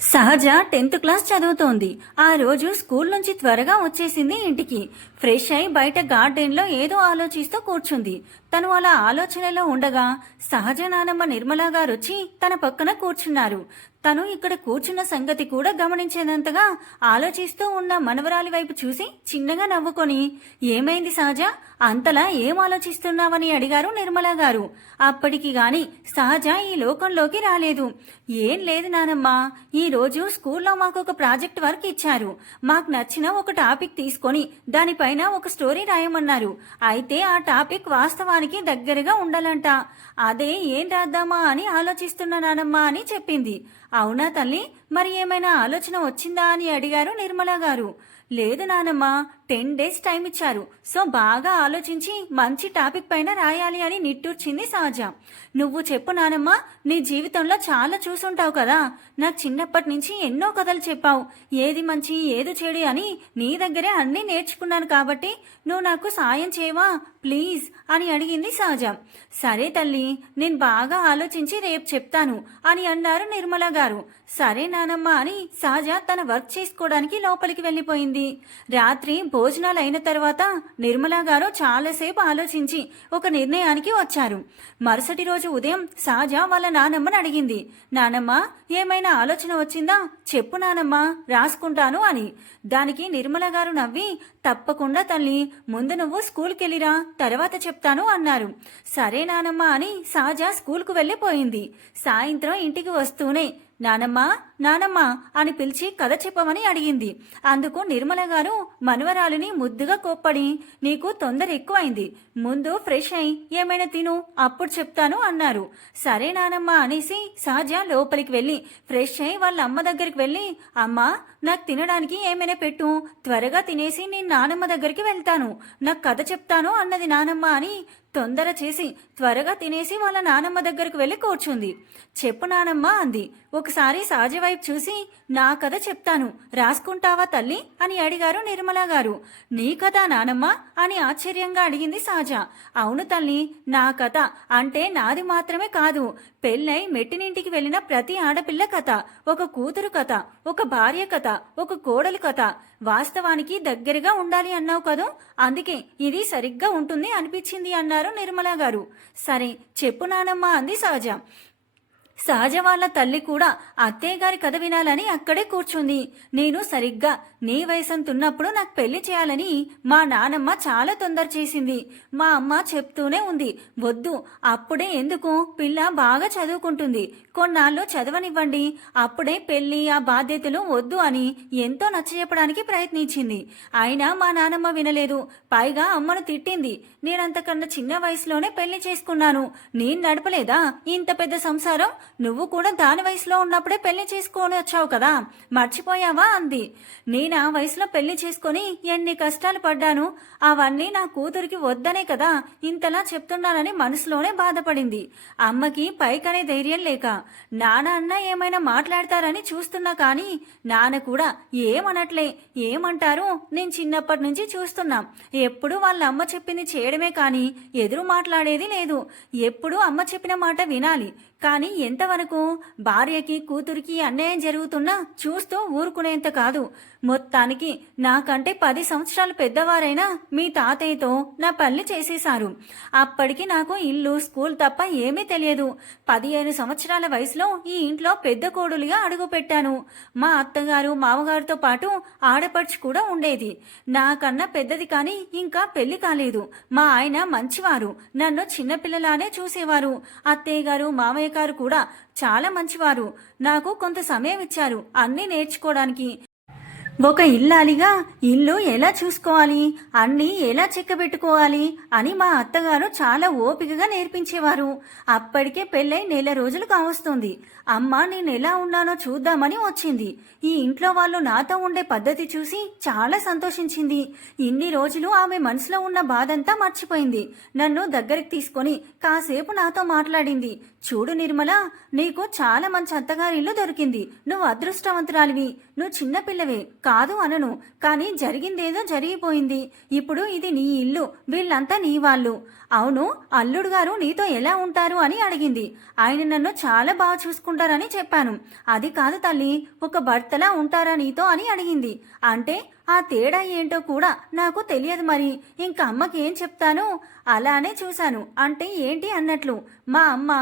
సహజ 10th class చదువుతోంది. ఆ రోజు స్కూల్ నుంచి త్వరగా వచ్చేసింది ఇంటికి. ఫ్రెష్ అయి బయట గార్డెన్లో ఏదో ఆలోచిస్తూ కూర్చుంది. తను అలా ఆలోచనలో ఉండగా సహజ నానమ్మ నిర్మలా గారు వచ్చి తన పక్కన కూర్చున్నారు. తను ఇక్కడ కూర్చున్న సంగతి కూడా గమనించేదంతగా ఆలోచిస్తూ ఉన్న మనవరాలి వైపు చూసి చిన్నగా నవ్వుకొని, ఏమైంది సహజ, అంతలా ఏం ఆలోచిస్తున్నావని అడిగారు నిర్మలా గారు. అప్పటికి గాని సహజ ఈ లోకంలోకి రాలేదు. ఏం లేదు నానమ్మా, ఈ రోజు స్కూల్లో మాకు ఒక ప్రాజెక్ట్ వర్క్ ఇచ్చారు. మాకు నచ్చిన ఒక టాపిక్ తీసుకొని దానిపైన ఒక స్టోరీ రాయమన్నారు. అయితే ఆ టాపిక్ వాస్తవానికి దగ్గరగా ఉండాలంట. అదే ఏం రాద్దామా అని ఆలోచిస్తున్నా నానమ్మా అని చెప్పింది. అవునా తల్లి, మరి ఏమైనా ఆలోచన వచ్చిందా అని అడిగారు నిర్మలా గారు. లేదు నానమ్మ, 10 days టైం ఇచ్చారు. సో బాగా ఆలోచించి మంచి టాపిక్ పైన రాయాలి అని నిట్టూర్చింది సహజ. నువ్వు చెప్పు నానమ్మ, నీ జీవితంలో చాలా చూసుంటావు కదా. నాకు చిన్నప్పటి నుంచి ఎన్నో కథలు చెప్పావు. ఏది మంచి ఏది చెడు అని నీ దగ్గరే అన్నీ నేర్చుకున్నాను కాబట్టి నువ్వు నాకు సాయం చేయవా ప్లీజ్ అని అడిగింది సహజ. సరే తల్లి, నేను బాగా ఆలోచించి రేపు చెప్తాను అని అన్నారు నిర్మలా గారు. సరే నానమ్మ అని సహజ తన వర్క్ చేసుకోవడానికి లోపలికి వెళ్ళిపోయింది. రాత్రి భోజనాలు అయిన తర్వాత నిర్మలా గారు చాలాసేపు ఆలోచించి ఒక నిర్ణయానికి వచ్చారు. మరుసటి రోజు ఉదయం సహజ వాళ్ళ నానమ్మని అడిగింది, నానమ్మ ఏమైనా ఆలోచన వచ్చిందా, చెప్పు నానమ్మ, రాసుకుంటాను అని. దానికి నిర్మలా గారు నవ్వి, తప్పకుండా తల్లి, ముందు నువ్వు స్కూల్కి వెళ్ళిరా, తర్వాత చెప్తాను అన్నారు. సరే నానమ్మ అని సహజ స్కూల్కు వెళ్ళిపోయింది. సాయంత్రం ఇంటికి వస్తూనే నానమ్మా నానమ్మా అని పిలిచి కథ చెప్పమని అడిగింది. అందుకు నిర్మల గారు మనవరాలిని ముద్దుగా కోప్పడి, నీకు తొందర ఎక్కువైంది, ముందు ఫ్రెష్ అయి ఏమైనా తిను, అప్పుడు చెప్తాను అన్నారు. సరే నానమ్మా అనేసి సహజ లోపలికి వెళ్ళి ఫ్రెష్ అయి వాళ్ళ అమ్మ దగ్గరికి వెళ్ళి, అమ్మా నాకు తినడానికి ఏమైనా పెట్టు, త్వరగా తినేసి నేను నానమ్మ దగ్గరికి వెళ్తాను, నాకు కథ చెప్తాను అన్నది నానమ్మ అని తొందర చేసి త్వరగా తినేసి వాళ్ళ నానమ్మ దగ్గరకు వెళ్ళి కూర్చుంది. చెప్పు నానమ్మ అంది. ఒకసారి సహజ వైపు చూసి, నా కథ చెప్తాను, రాసుకుంటావా తల్లి అని అడిగారు నిర్మలా గారు. నీ కథ నానమ్మ అని ఆశ్చర్యంగా అడిగింది సహజ. అవును తల్లి, నా కథ అంటే నాది మాత్రమే కాదు, పెళ్ళై మెట్టినింటికి వెళ్ళిన ప్రతి ఆడపిల్ల కథ, ఒక కూతురు కథ, ఒక భార్య కథ, ఒక కోడలి కథ. వాస్తవానికి దగ్గరగా ఉండాలి అన్నావు కదూ, అందుకే ఇది సరిగ్గా ఉంటుంది అనిపించింది అన్నారు నిర్మలా గారు. సరే చెప్పు నానమ్మ అంది సహజ. సహజ వాళ్ళ తల్లి కూడా అత్తయ్య గారి కథ వినాలని అక్కడే కూర్చుంది. నేను సరిగ్గా నీ వయసంతున్నప్పుడు నాకు పెళ్లి చేయాలని మా నానమ్మ చాలా తొందర చేసింది. మా అమ్మ చెప్తూనే ఉంది, వద్దు, అప్పుడే ఎందుకు, పిల్ల బాగా చదువుకుంటుంది, కొన్నాళ్ళు చదవనివ్వండి, అప్పుడే పెళ్లి ఆ బాధ్యతలు వద్దు అని ఎంతో నచ్చజెప్పడానికి ప్రయత్నించింది. అయినా మా నానమ్మ వినలేదు. పైగా అమ్మను తిట్టింది. నేనంతకన్నా చిన్న వయసులోనే పెళ్లి చేసుకున్నాను, నేను నడపలేదా ఇంత పెద్ద సంసారం, నువ్వు కూడా దాని వయసులో ఉన్నప్పుడే పెళ్లి చేసుకొని వచ్చావు కదా, మర్చిపోయావా అంది. నేను ఆ వయసులో పెళ్లి చేసుకొని ఎన్ని కష్టాలు పడ్డాను, అవన్నీ నా కూతురికి వద్దనే కదా ఇంతలా చెప్తున్నానని మనసులోనే బాధపడింది. అమ్మకి పైకనే ధైర్యం లేక నాన్న అన్న ఏమైనా మాట్లాడతారని చూస్తున్నా కానీ నాన్న కూడా ఏమనట్లే. ఏమంటారు, నేను చిన్నప్పటి నుంచి చూస్తున్నాం, ఎప్పుడు వాళ్ళ అమ్మ చెప్పింది చేయడమే కానీ ఎదురు మాట్లాడేది లేదు. ఎప్పుడు అమ్మ చెప్పిన మాట వినాలి కానీ ఎంతవరకు, భార్యకి కూతురికి అన్యాయం జరుగుతున్నా చూస్తూ ఊరుకునేంత కాదు. మొత్తానికి నాకంటే 10 సంవత్సరాలు పెద్దవారైనా మీ తాతయ్యతో నా పెళ్లి చేసేశారు. అప్పటికి నాకు ఇల్లు స్కూల్ తప్ప ఏమీ తెలియదు. 15 సంవత్సరాల వయసులో ఈ ఇంట్లో పెద్ద కోడులుగా అడుగు పెట్టాను. మా అత్తగారు మామగారితో పాటు ఆడపడుచు కూడా ఉండేది. నాకన్నా పెద్దది కానీ ఇంకా పెళ్లి కాలేదు. మా ఆయన మంచివారు, నన్ను చిన్నపిల్లలానే చూసేవారు. అత్తయ్య గారు మామయ్య గారు కూడా చాలా మంచివారు. నాకు కొంత సమయం ఇచ్చారు అన్నీ నేర్చుకోవడానికి. ఒక ఇల్లాలిగా ఇల్లు ఎలా చూసుకోవాలి, అన్నీ ఎలా చెక్కబెట్టుకోవాలి అని మా అత్తగారు చాలా ఓపికగా నేర్పించేవారు. అప్పటికే పెళ్ళై 1 నెల రోజులు కావస్తుంది. అమ్మ నేను ఎలా ఉన్నానో చూద్దామని వచ్చింది. ఈ ఇంట్లో వాళ్ళు నాతో ఉండే పద్ధతి చూసి చాలా సంతోషించింది. ఇన్ని రోజులు ఆమె మనసులో ఉన్న బాధంతా మర్చిపోయింది. నన్ను దగ్గరికి తీసుకొని కాసేపు నాతో మాట్లాడింది. చూడు నిర్మల, నీకు చాలా మంచి అత్తగారిల్లు దొరికింది. నువ్వు అదృష్టవంతురాలివి. నువ్వు చిన్నపిల్లవే కాదు అనను, కానీ జరిగిందేదో జరిగిపోయింది. ఇప్పుడు ఇది నీ ఇల్లు, వీళ్ళంతా నీ వాళ్ళు. అవును, అల్లుడు గారు నీతో ఎలా ఉంటారు అని అడిగింది. ఆయన నన్ను చాలా బాగా చూసుకుంటారని చెప్పాను. అది కాదు తల్లి, ఒక భర్తలా ఉంటారా నీతో అని అడిగింది. అంటే ఆ తేడా ఏంటో కూడా నాకు తెలియదు. మరి ఇంక అమ్మకి ఏం చెప్తాను? అలానే చూశాను. అంటే ఏంటి అన్నట్లు మా అమ్మ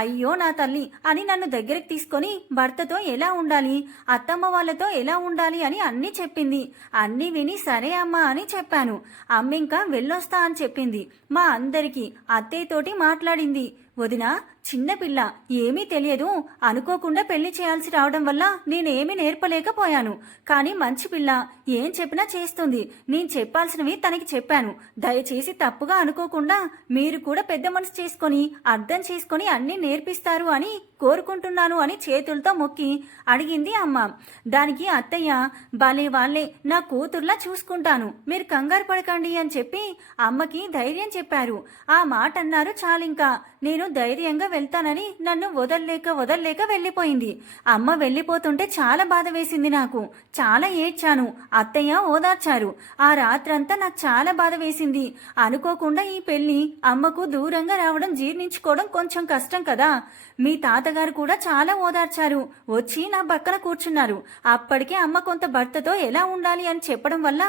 అయ్యో నా తల్లి అని నన్ను దగ్గరికి తీసుకొని భర్తతో ఎలా ఉండాలి, అత్తమ్మ వాళ్ళతో ఎలా ఉండాలి అని అన్నీ చెప్పింది. అన్నీ విని సరే అమ్మా అని చెప్పాను. అమ్మ ఇంకా వెళ్ళొస్తా అని చెప్పింది. మా అందరికీ అత్తయ్యతోటి మాట్లాడింది. వదిన చిన్నపిల్ల, ఏమీ తెలియదు, అనుకోకుండా పెళ్లి చేయాల్సి రావడం వల్ల నేనేమీ నేర్పలేకపోయాను. కానీ మంచి పిల్ల, ఏం చెప్పినా చేస్తుంది. నేను చెప్పాల్సినవి తనకి చెప్పాను. దయచేసి తప్పుగా అనుకోకుండా మీరు కూడా పెద్ద మనసు చేసుకొని అర్థం చేసుకొని అన్నీ నేర్పిస్తారు అని కోరుకుంటున్నాను అని చేతులతో మొక్కి అడిగింది అమ్మ. దానికి అత్తయ్య, భలే వాళ్ళే, నా కూతుర్లా చూసుకుంటాను, మీరు కంగారు పడకండి అని చెప్పి అమ్మకి ధైర్యం చెప్పారు. ఆ మాట అన్నారు చాలింకా. నేను ధైర్యంగా వెళ్తానని నన్ను వదల్లేక వెళ్ళిపోయింది. అమ్మ వెళ్ళిపోతుంటే చాలా బాధ వేసింది నాకు. చాలా ఏడ్చాను. అత్తయ్య ఓదార్చారు. ఆ రాత్రంతా నాకు చాలా బాధ వేసింది. అనుకోకుండా ఈ పెళ్లి అమ్మకు దూరంగా రావడం జీర్ణించుకోవడం కొంచెం కష్టం కదా. మీ తాతగారు కూడా చాలా ఓదార్చారు. వచ్చి నా పక్కన కూర్చున్నారు. అప్పటికే అమ్మ కొంత భర్తతో ఎలా ఉండాలి అని చెప్పడం వల్ల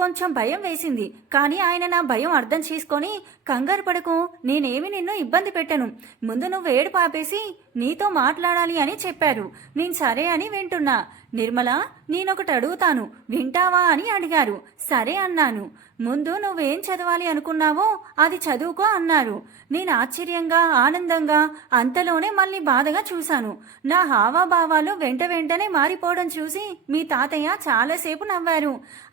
కొంచెం భయం వేసింది. కానీ ఆయన నా భయం అర్థం చేసుకొని, కంగారు పడకు, నేనేమి నిన్ను ఇబ్బంది పెట్టను, ముందు నువ్వు ఏడు పాపేసి నీతో మాట్లాడాలి అని చెప్పారు. నేను సరే అని వింటున్నా. నిర్మల, నేనొకటి అడుగుతాను, వింటావా అని అడిగారు. సరే అన్నాను. ముందు నువ్వేం చదవాలి అనుకున్నావో అది చదువుకో అన్నారు. నేను ఆశ్చర్యంగా ఆనందంగా అంతలోనే మళ్ళీ బాధగా చూశాను. నా హావాభావాలు వెంటనే మారిపోవడం చూసి మీ తాతయ్య చాలాసేపు నవ్వారు.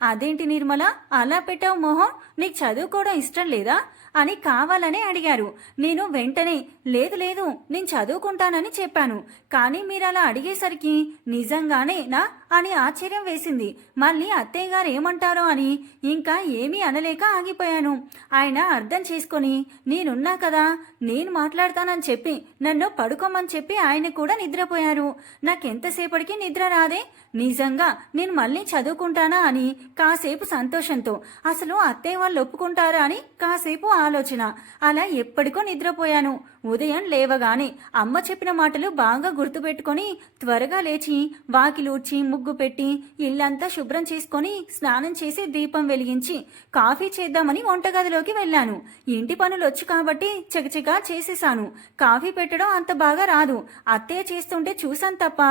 అదేంటి నిర్మల అలా పెట్టావు మొహం, నీకు చదువుకోవడం ఇష్టం లేదా అని కావాలనే అడిగారు. నేను వెంటనే లేదు నేను చదువుకుంటానని చెప్పాను. కానీ మీరు అలా అడిగేసరికి నిజంగానే నా అని ఆశ్చర్యం వేసింది. మళ్ళీ అత్తయ్య గారు ఏమంటారో అని ఇంకా ఏమీ అనలేక ఆగిపోయాను. ఆయన అర్థం చేసుకొని నేనున్నా కదా, నేను మాట్లాడతానని చెప్పి నన్ను పడుకోమని చెప్పి ఆయన కూడా నిద్రపోయారు. నాకెంతసేపటికి నిద్ర రాదే. నిజంగా నేను మళ్ళీ చదువుకుంటానా అని కాసేపు సంతోషంతో, అసలు అత్తయ్య వాళ్ళు ఒప్పుకుంటారా అని కాసేపు ఆలోచన. అలా ఎప్పటికో నిద్రపోయాను. ఉదయం లేవగానే అమ్మ చెప్పిన మాటలు బాగా గుర్తుపెట్టుకొని త్వరగా లేచి వాకిలూడ్చి ముగ్గు పెట్టి ఇల్లంతా శుభ్రం చేసుకొని స్నానం చేసి దీపం వెలిగించి కాఫీ చేద్దామని వంటగదిలోకి వెళ్ళాను. ఇంటి పనులు వచ్చు కాబట్టి చకచకా చేసేశాను. కాఫీ పెట్టడం అంత బాగా రాదు, అత్తయ్య చేస్తుంటే చూసాను తప్ప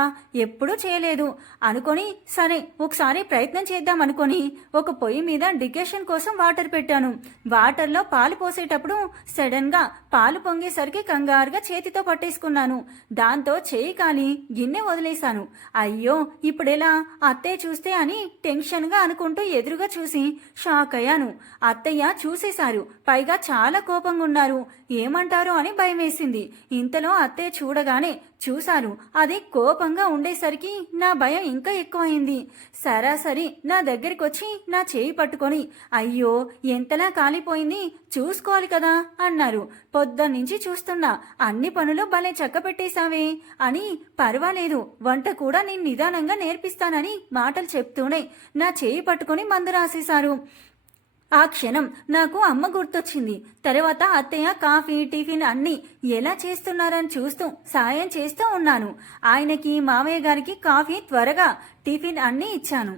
ఎప్పుడూ చేయలేదు అనుకొని, సరే ఒకసారి ప్రయత్నం చేద్దాం అనుకొని ఒక పొయ్యి మీద డికాషన్ కోసం వాటర్ పెట్టాను. వాటర్లో పాలు పోసేటప్పుడు సడన్ గా పాలు పొంగేసరికి కంగారుగా చేతితో పట్టేసుకున్నాను. దాంతో చేయి కాలి గిన్నె వదిలేశాను. అయ్యో ఇప్పుడెలా, అత్తయ్య చూస్తే అని టెన్షన్ గా అనుకుంటూ ఎదురుగా చూసి షాక్ అయ్యాను. అత్తయ్య చూసేశారు, పైగా చాలా కోపంగా ఉన్నారు. ఏమంటారో అని భయం వేసింది. ఇంతలో అత్తయ్య చూడగానే చూశారు. అది కోపంగా ఉండేసరికి నా భయం ఇంకా ఎక్కువైంది. సరాసరి నా దగ్గరికి వచ్చి నా చేయి పట్టుకొని, అయ్యో ఎంతలా కాలిపోయింది, చూసుకోవాలి కదా అన్నారు. పొద్దున్నుంచి చూస్తున్నా, అన్ని పనులు భలే చక్కపెట్టేశావే అని. పర్వాలేదు, వంట కూడా నేను నిదానంగా నేర్పిస్తానని మాటలు చెప్తూనే నా చేయి పట్టుకొని మందు రాసేశారు. ఆ క్షణం నాకు అమ్మ గుర్తొచ్చింది. తర్వాత అత్తయ్య కాఫీ టిఫిన్ అన్నీ ఎలా చేస్తున్నారని చూస్తూ సాయం చేస్తూ ఉన్నాను. ఆయనకి మావయ్య గారికి కాఫీ త్వరగా టిఫిన్ అన్నీ ఇచ్చాను.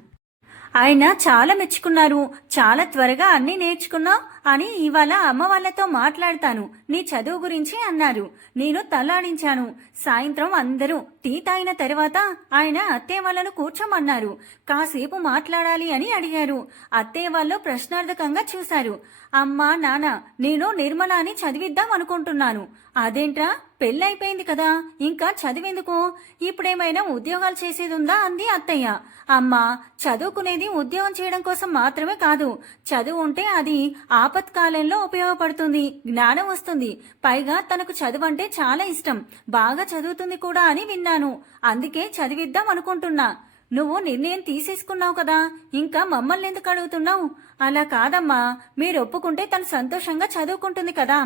ఆయన చాలా మెచ్చుకున్నారు. చాలా త్వరగా అన్నీ నేర్చుకున్నావు అని ఇవాళ అమ్మ వాళ్ళతో మాట్లాడతాను నీ చదువు గురించి అన్నారు. నేను తలాడించాను. సాయంత్రం అందరూ టీ తాగిన తర్వాత ఆయన అత్తయ్య వాళ్ళను కూర్చోమన్నారు. కాసేపు మాట్లాడాలి అని అడిగారు. అత్తయ్య వాళ్ళు ప్రశ్నార్థకంగా చూశారు. అమ్మా నాన్న, నేను నిర్మల అని చదివిద్దాం అనుకుంటున్నాను. అదేంట్రా, పెళ్ళైపోయింది కదా, ఇంకా చదివేందుకు, ఇప్పుడేమైనా ఉద్యోగాలు చేసేది ఉందా అంది అత్తయ్య. అమ్మా, చదువుకునేది ఉద్యోగం చేయడం కోసం మాత్రమే కాదు. చదువు ఉంటే అది ఆపత్కాలంలో ఉపయోగపడుతుంది, జ్ఞానం వస్తుంది. పైగా తనకు చదువు అంటే చాలా ఇష్టం, బాగా చదువుతుంది కూడా అని విన్నాను. అందుకే చదివిద్దాం అనుకుంటున్నా. నువ్వు నిర్ణయం తీసేసుకున్నావు కదా, ఇంకా మమ్మల్ని ఎందుకు అడుగుతున్నావు? అలా కాదమ్మా, మీరు ఒప్పుకుంటే తను సంతోషంగా చదువుకుంటుంది కదా.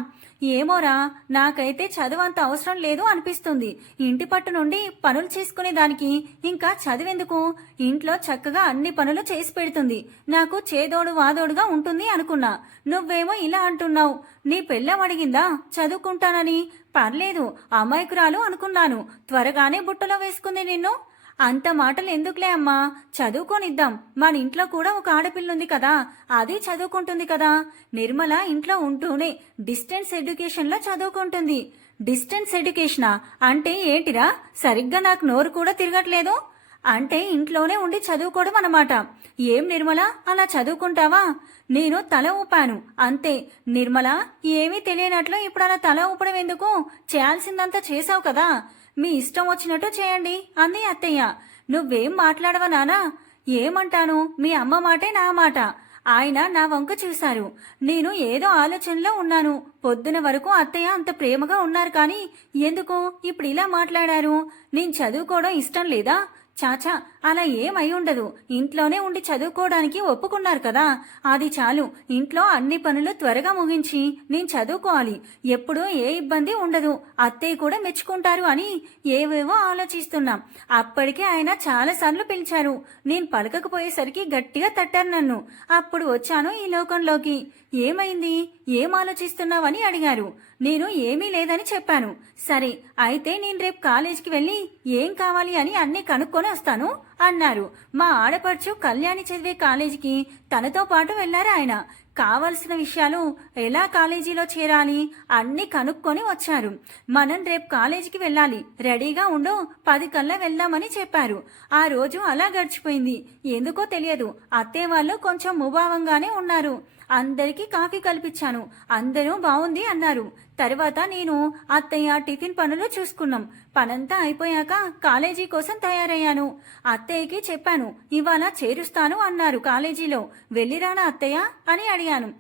ఏమోరా, నాకైతే చదువు అంత అవసరం లేదు అనిపిస్తుంది. ఇంటి పట్టు నుండి పనులు చేసుకునే దానికి ఇంకా చదువెందుకు? ఇంట్లో చక్కగా అన్ని పనులు చేసి పెడుతుంది. నాకు చేదోడు వాదోడుగా ఉంటుంది అనుకున్నా. నువ్వేమో ఇలా అంటున్నావు. నీ పెళ్ళం అడిగిందా చదువుకుంటానని? పర్లేదు, అమాయకురాలు అనుకున్నాను. త్వరగానే బుట్టలో వేసుకుంది నిన్ను. అంత మాటలు ఎందుకులే అమ్మా, చదువుకోనిద్దాం. మన ఇంట్లో కూడా ఒక ఆడపిల్లుంది కదా, అది చదువుకుంటుంది కదా. నిర్మల ఇంట్లో ఉంటూనే డిస్టెన్స్ ఎడ్యుకేషన్లో చదువుకుంటుంది. డిస్టెన్స్ ఎడ్యుకేషనా అంటే ఏంటిరా? సరిగ్గా నాకు నోరు కూడా తిరగట్లేదు. అంటే ఇంట్లోనే ఉండి చదువుకోవడం అన్నమాట. ఏం నిర్మల, అలా చదువుకుంటావా? నేను తల ఊపాను అంతే. నిర్మల, ఏమీ తెలియనట్లు ఇప్పుడు అలా తల ఊపడం ఎందుకు? చేయాల్సిందంతా చేసావు కదా, మీ ఇష్టం వచ్చినట్టు చేయండి అంది అత్తయ్య. నువ్వేం మాట్లాడవా నానా? ఏమంటాను, మీ అమ్మ మాటే నా మాట. ఆయన నా వంక చూశారు. నేను ఏదో ఆలోచనలో ఉన్నాను. పొద్దున వరకు అత్తయ్య అంత ప్రేమగా ఉన్నారు, కానీ ఎందుకు ఇప్పుడు ఇలా మాట్లాడారు? నేను చదువుకోవడం ఇష్టం లేదా? చాచా, అలా ఏమై ఉండదు. ఇంట్లోనే ఉండి చదువుకోవడానికి ఒప్పుకున్నారు కదా, అది చాలు. ఇంట్లో అన్ని పనులు త్వరగా ముగించి నేను చదువుకోవాలి. ఎప్పుడూ ఏ ఇబ్బంది ఉండదు, అత్తయ్య కూడా మెచ్చుకుంటారు అని ఏవేవో ఆలోచిస్తున్నాం. అప్పటికే ఆయన చాలాసార్లు పిలిచారు. నేను పలకకపోయేసరికి గట్టిగా తట్టారు నన్ను. అప్పుడు వచ్చాను ఈ లోకంలోకి. ఏమైంది, ఏం ఆలోచిస్తున్నావని అడిగారు. నేను ఏమీ లేదని చెప్పాను. సరే అయితే నేను రేపు కాలేజీకి వెళ్ళి ఏం కావాలి అని అన్నీ కనుక్కొని వస్తాను అన్నారు. మా ఆడపడుచు కళ్యాణి చదివే కాలేజీకి తనతో పాటు వెళ్లారు ఆయన. కావలసిన విషయాలు, ఎలా కాలేజీలో చేరాలి అన్నీ కనుక్కొని వచ్చారు. మనం రేపు కాలేజీకి వెళ్ళాలి, రెడీగా ఉండు, 10 కల్లా వెళ్దామని చెప్పారు. ఆ రోజు అలా గడిచిపోయింది. ఎందుకో తెలియదు, అత్తయ్య వాళ్ళు కొంచెం ముభావంగానే ఉన్నారు. అందరికీ కాఫీ కల్పించాను. అందరూ బాగుంది అన్నారు. తర్వాత నేను అత్తయ్య టిఫిన్ పనులు చూసుకున్నాం. పనంతా అయిపోయాక కాలేజీ కోసం తయారయ్యాను. అత్తయ్యకి చెప్పాను, ఇవాళ చేరుస్తాను అన్నారు. కాలేజీలో వెళ్ళిరానా అత్తయ్య అని అడిగాను.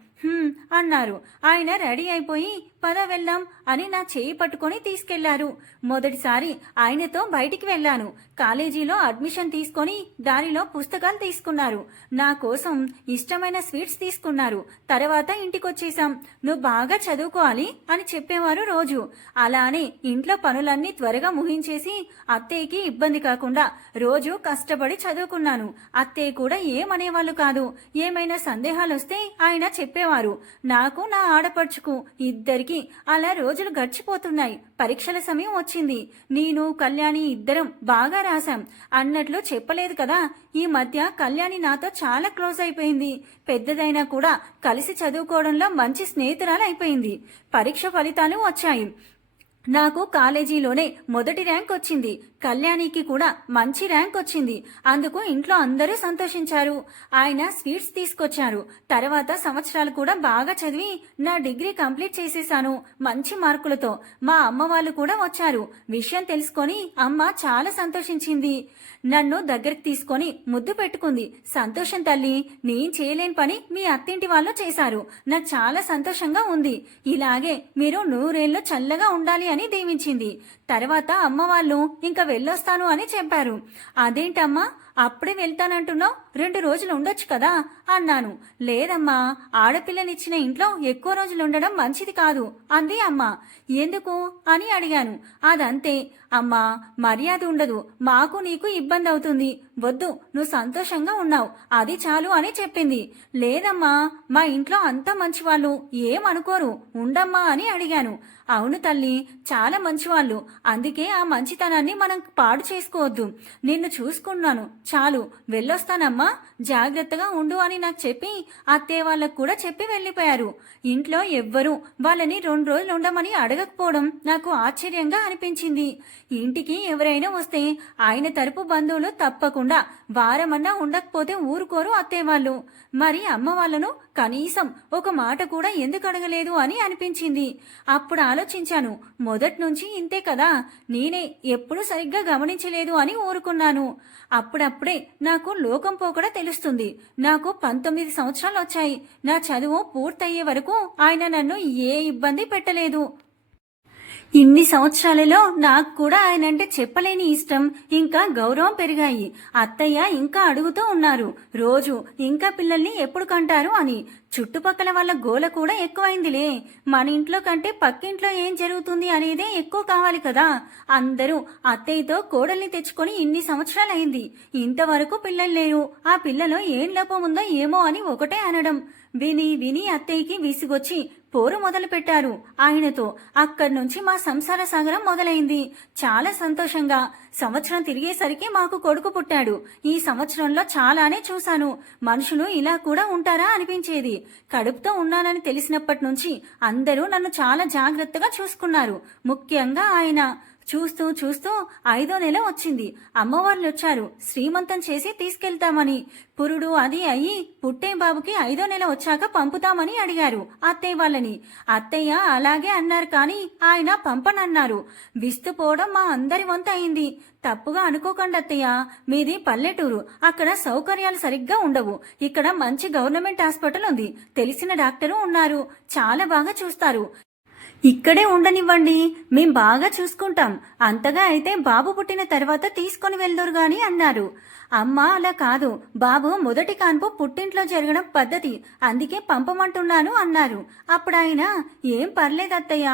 అన్నారు. ఆయన రెడీ అయిపోయి పద వెళ్దాం అని నా చేయి పట్టుకొని తీసుకెళ్లారు. మొదటిసారి ఆయనతో బయటికి వెళ్ళాను. కాలేజీలో అడ్మిషన్ తీసుకొని దారిలో పుస్తకాలు తీసుకున్నారు. నా కోసం ఇష్టమైన స్వీట్స్ తీసుకున్నారు. తర్వాత ఇంటికొచ్చేసాం. నువ్వు బాగా చదువుకోవాలి అని చెప్పేవారు రోజు. అలానే ఇంట్లో పనులన్నీ త్వరగా ముగించేసి అత్తయ్యకి ఇబ్బంది కాకుండా రోజు కష్టపడి చదువుకున్నాను. అత్తయ్య కూడా ఏమనేవాళ్ళు కాదు. ఏమైనా సందేహాలు వస్తే ఆయన చెప్పేవారు. నాకు, నా ఆడపడుచుకు ఇద్దరికి అలా రోజులు గడిచిపోతున్నాయి. పరీక్షల సమయం వచ్చింది. నేను కళ్యాణి ఇద్దరం బాగా రాశాం. అన్నట్లు చెప్పలేదు కదా, ఈ మధ్య కళ్యాణి నాతో చాలా క్లోజ్ అయిపోయింది. పెద్దదైనా కూడా కలిసి చదువుకోవడంలో మంచి స్నేహితురాలు అయిపోయింది. పరీక్ష ఫలితాలు వచ్చాయి. నాకు కాలేజీలోనే మొదటి ర్యాంక్ వచ్చింది. కళ్యాణికి కూడా మంచి ర్యాంక్ వచ్చింది. అందుకు ఇంట్లో అందరూ సంతోషించారు. ఆయన స్వీట్స్ తీసుకొచ్చారు. తర్వాత సంవత్సరాలు కూడా బాగా చదివి నా డిగ్రీ కంప్లీట్ చేసేశాను మంచి మార్కులతో. మా అమ్మ వాళ్ళు కూడా వచ్చారు. విషయం తెలుసుకొని అమ్మ చాలా సంతోషించింది. నన్ను దగ్గరికి తీసుకొని ముద్దు పెట్టుకుంది. సంతోషం తల్లి, నేను చేయలేని పని మీ అత్తింటి వాళ్ళు చేశారు. నాకు చాలా సంతోషంగా ఉంది. ఇలాగే మీరు 100 ఏళ్ళు చల్లగా ఉండాలి అని దీవించింది. తర్వాత అమ్మ వాళ్ళు ఇంకా వెళ్ళొస్తాను అని చెప్పారు. అదేంటమ్మా, అప్పుడే వెళ్తానంటున్నావు? 2 రోజులు ఉండొచ్చు కదా అన్నాను. లేదమ్మా, ఆడపిల్లనిచ్చిన ఇంట్లో ఎక్కువ రోజులు ఉండడం మంచిది కాదు అంది అమ్మ. ఎందుకు అని అడిగాను. అదంతే అమ్మా, మర్యాద ఉండదు, మాకు నీకు ఇబ్బంది అవుతుంది. వద్దు, నువ్వు సంతోషంగా ఉన్నావు, అది చాలు అని చెప్పింది. లేదమ్మా, మా ఇంట్లో అంతా మంచివాళ్ళు, ఏమనుకోరు, ఉండమ్మా అని అడిగాను. అవును తల్లి, చాలా మంచివాళ్ళు, అందుకే ఆ మంచితనాన్ని మనం పాడు చేసుకోవద్దు. నిన్ను చూసుకున్నాను చాలు, వెళ్ళొస్తానమ్మా, జాగ్రత్తగా ఉండు అని నాకు చెప్పి అత్తయ్య వాళ్ళకు కూడా చెప్పి వెళ్ళిపోయారు. ఇంట్లో ఎవ్వరూ వాళ్ళని 2 రోజులు ఉండమని అడగకపోవడం నాకు ఆశ్చర్యంగా అనిపించింది. ఇంటికి ఎవరైనా వస్తే ఆయన తరపు బంధువులు తప్పకుండా వారమన్నా ఉండకపోతే ఊరుకోరు అత్తయ్య వాళ్ళు. మరి అమ్మ వాళ్ళను కనీసం ఒక మాట కూడా ఎందుకు అడగలేదు అని అనిపించింది. అప్పుడు ఆలోచించాను, మొదటి నుంచి ఇంతే కదా, నేనే ఎప్పుడు సరిగ్గా గమనించలేదు అని ఊరుకున్నాను. అప్పుడప్పుడే నాకు లోకం పోకడా తెలుస్తుంది. నాకు 19 సంవత్సరాలు వచ్చాయి. నా చదువు పూర్తయ్యే వరకు ఆయన నన్ను ఏ ఇబ్బంది పెట్టలేదు. ఇన్ని సంవత్సరాలలో నాకు కూడా ఆయనంటే చెప్పలేని ఇష్టం ఇంకా గౌరవం పెరిగాయి. అత్తయ్య ఇంకా అడుగుతూ ఉన్నారు రోజు, ఇంకా పిల్లల్ని ఎప్పుడు కంటారు అని. చుట్టుపక్కల వాళ్ళ గోల కూడా ఎక్కువైందిలే. మన ఇంట్లో కంటే పక్కింట్లో ఏం జరుగుతుంది అనేదే ఎక్కువ కావాలి కదా. అందరూ అత్తయ్యతో కోడల్ని తెచ్చుకొని ఇన్ని సంవత్సరాలైంది, ఇంతవరకు పిల్లలు లేరు, ఆ పిల్లలో ఏం లోపం ఉందో ఏమో అని ఒకటే అనడం. విని విని అత్తయ్యకి విసిగొచ్చి పోరు మొదలు పెట్టారు ఆయనతో. అక్కడి నుంచి మా సంసార సాగరం మొదలైంది. చాలా సంతోషంగా సంవత్సరం తిరిగేసరికి మాకు కొడుకు పుట్టాడు. ఈ సంవత్సరంలో చాలానే చూశాను. మనుషులు ఇలా కూడా ఉంటారా అనిపించేది. కడుపుతో ఉన్నానని తెలిసినప్పటి నుంచి అందరూ నన్ను చాలా జాగ్రత్తగా చూసుకున్నారు. ముఖ్యంగా ఆయన. చూస్తూ చూస్తూ 5వ నెల వచ్చింది. అమ్మవార్లు వచ్చారు శ్రీమంతం చేసి తీసుకెళ్తామని. పురుడు అది అయ్యి పుట్టే బాబుకి 5వ నెల వచ్చాక పంపుతామని అడిగారు అత్తయ్య వాళ్ళని. అత్తయ్య అలాగే అన్నారు, కానీ ఆయన పంపనన్నారు. విస్తుపోవడం మా అందరి వంత అయింది. తప్పుగా అనుకోకండి అత్తయ్య, మీది పల్లెటూరు, అక్కడ సౌకర్యాలు సరిగ్గా ఉండవు. ఇక్కడ మంచి గవర్నమెంట్ హాస్పిటల్ ఉంది, తెలిసిన డాక్టరు ఉన్నారు, చాలా బాగా చూస్తారు. ఇక్కడే ఉండనివ్వండి, మేం బాగా చూసుకుంటాం. అంతగా అయితే బాబు పుట్టిన తర్వాత తీసుకొని వెళ్దురు గాని అన్నారు. అమ్మ అలా కాదు, బాబు మొదటి కాన్పు పుట్టింట్లో జరగడం పద్ధతి, అందుకే పంపమంటున్నాను అన్నారు. అప్పుడు ఆయన, ఏం పర్లేదు అత్తయ్య,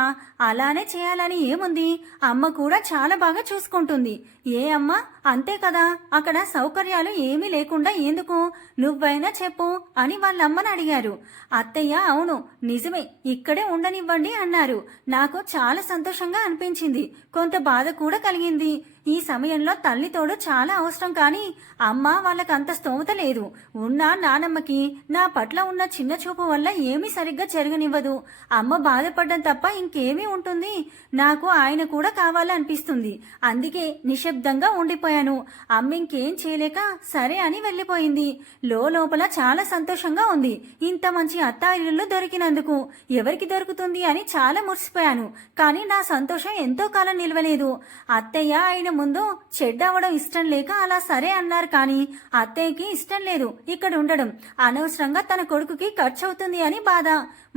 అలానే చేయాలని ఏముంది, అమ్మ కూడా చాలా బాగా చూసుకుంటుంది. ఏ అమ్మ, అంతే కదా, అక్కడ సౌకర్యాలు ఏమీ లేకుండా ఎందుకు, నువ్వైనా చెప్పు అని వాళ్ళమ్మని అడిగారు. అత్తయ్య, అవును నిజమే, ఇక్కడే ఉండనివ్వండి అన్నారు. నాకు చాలా సంతోషంగా అనిపించింది, కొంత బాధ కూడా కలిగింది. ఈ సమయంలో తల్లి తోడు చాలా అవసరం, కానీ అమ్మ వాళ్ళకంత స్తోమత లేదు. ఉన్న నానమ్మకి నా పట్ల ఉన్న చిన్న చూపు వల్ల ఏమీ సరిగ్గా జరగనివ్వదు. అమ్మ బాధపడడం తప్ప ఇంకేమీ ఉంటుంది. నాకు ఆయన కూడా కావాలనిపిస్తుంది, అందుకే నిశ్శబ్దంగా ఉండిపోయాను. అమ్మ ఇంకేం చేయలేక సరే అని వెళ్ళిపోయింది. లోపల చాలా సంతోషంగా ఉంది. ఇంత మంచి అత్తాయిల్లు దొరికినందుకు. ఎవరికి దొరుకుతుంది అని చాలా మురిసిపోయాను, కానీ నా సంతోషం ఎంతో కాలం నిలవలేదు. అత్తయ్య ఆయన ముందు చెడ్డవడం ఇష్టం లేక అలా సరే అన్నారు, కానీ అత్తయ్యకి ఇష్టం లేదు ఇక్కడ ఉండడం. అనవసరంగా తన కొడుకుకి ఖర్చు అవుతుంది అని బాధ.